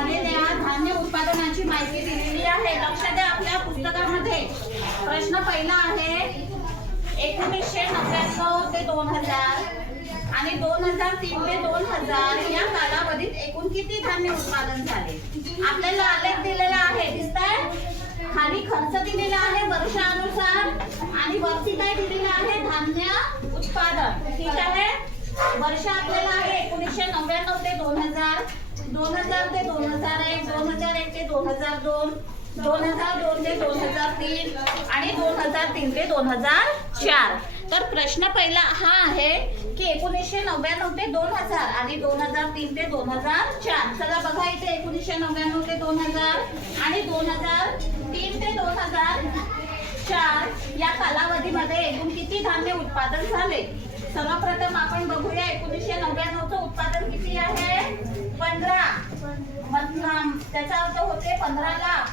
झालेल्या धान्य उत्पादनाची माहिती दिलेली आहे। लक्ष द्या, आपल्या पुस्तकामध्ये प्रश्न पहिला आहे 1999 ते 2000 आणि 2003 ते 2000 या कालावधीत एकूण किती धान्य उत्पादन झाले। आपल्याला आलेख दिलेला आहे, दिसतंय? खाली खर्च दिलेला आहे वर्षानुसार आणि वरती काय दिलेलं आहे, धान्य उत्पादन। ठीक आहे, वर्ष आपल्याला आहे 1999 ते 2000, 2000 ते 2001, 2001 ते 2002, 2002 ते 2003 आणि 2003 ते 2004। तर प्रश्न पहिला हा आहे की 1999 ते 2000 आणि 2003 ते 2004। चला बघा इथे 1999 ते 2000 आणि 2003 ते 2004 या कालावधीमध्ये एकूण किती धान्य उत्पादन झाले। सर्वप्रथम आपण बघूया 1999 चं उत्पादन किती आहे, 15। मतलब त्याचा अर्थ होते 15 लाख।